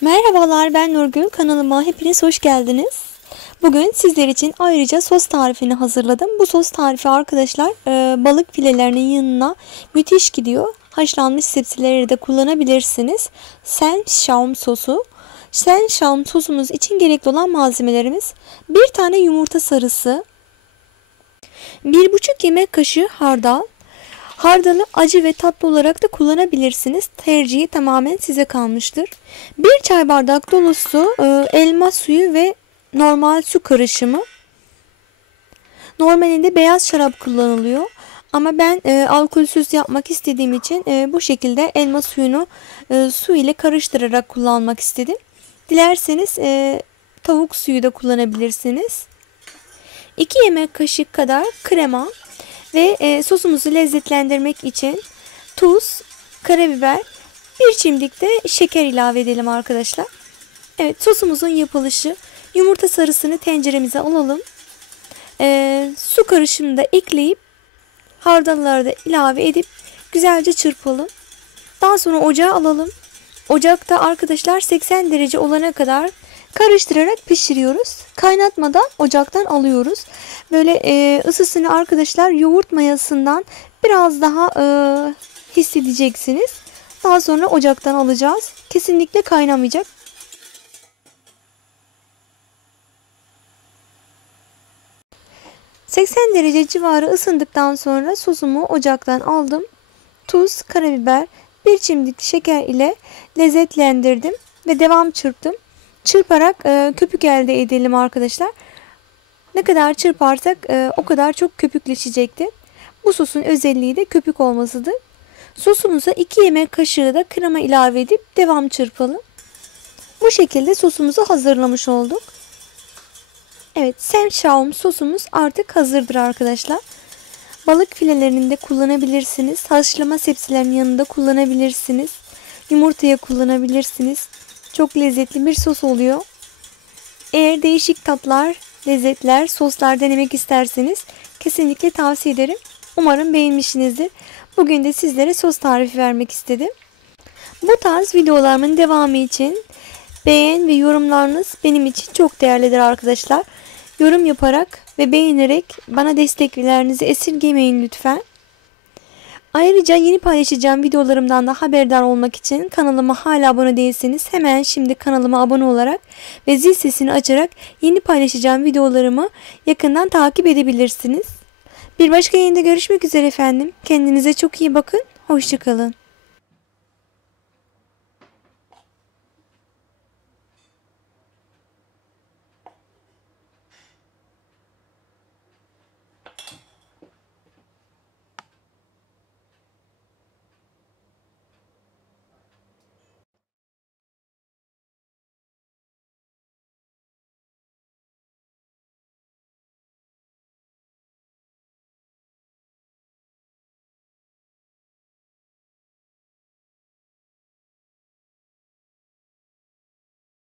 Merhabalar ben Nurgül kanalıma hepiniz hoş geldiniz. Bugün sizler için ayrıca sos tarifini hazırladım. Bu sos tarifi arkadaşlar e, balık filelerinin yanına müthiş gidiyor. Haşlanmış sebzeleri de kullanabilirsiniz. Şaum sosu. Şaum sosumuz için gerekli olan malzemelerimiz bir tane yumurta sarısı, bir buçuk yemek kaşığı hardal, Hardalı acı ve tatlı olarak da kullanabilirsiniz. Tercihi tamamen size kalmıştır. Bir çay bardak dolusu e, elma suyu ve normal su karışımı. Normalinde beyaz şarap kullanılıyor. Ama ben e, alkolsüz yapmak istediğim için e, bu şekilde elma suyunu e, su ile karıştırarak kullanmak istedim. Dilerseniz e, tavuk suyu da kullanabilirsiniz. 2 yemek kaşık kadar krema ve e, sosumuzu lezzetlendirmek için tuz, karabiber, bir çimdik de şeker ilave edelim arkadaşlar. Evet sosumuzun yapılışı yumurta sarısını tenceremize alalım. E, su karışımını da ekleyip hardalları da ilave edip güzelce çırpalım. Daha sonra ocağa alalım. Ocakta arkadaşlar 80 derece olana kadar karıştırarak pişiriyoruz. Kaynatmadan ocaktan alıyoruz. Böyle e, ısısını arkadaşlar yoğurt mayasından biraz daha e, hissedeceksiniz. Daha sonra ocaktan alacağız. Kesinlikle kaynamayacak. ...80 derece civarı ısındıktan sonra sosumu ocaktan aldım. Tuz, karabiber, bir çimdik şeker ile lezzetlendirdim ve devam çırptım. Çırparak e, köpük elde edelim arkadaşlar. Ne kadar çırparsak e, o kadar çok köpükleşecektir. Bu sosun özelliği de köpük olmasıdır. Sosumuza 2 yemek kaşığı da krema ilave edip devam çırpalım. Bu şekilde sosumuzu hazırlamış olduk. Evet, semşaum sosumuz artık hazırdır arkadaşlar. Balık filelerinde kullanabilirsiniz. Haşlama sebzelerin yanında kullanabilirsiniz. Yumurtaya kullanabilirsiniz. Çok lezzetli bir sos oluyor. Eğer değişik tatlar, lezzetler, soslar denemek isterseniz kesinlikle tavsiye ederim. Umarım beğenmişsinizdir. Bugün de sizlere sos tarifi vermek istedim. Bu tarz videolarımın devamı için beğen ve yorumlarınız benim için çok değerlidir arkadaşlar. Yorum yaparak ve beğenerek bana desteklerinizi esirgemeyin lütfen. Ayrıca yeni paylaşacağım videolarımdan da haberdar olmak için kanalıma hala abone değilseniz hemen şimdi kanalıma abone olarak ve zil sesini açarak yeni paylaşacağım videolarımı yakından takip edebilirsiniz. Bir başka yayında görüşmek üzere efendim. Kendinize çok iyi bakın. Hoşçakalın.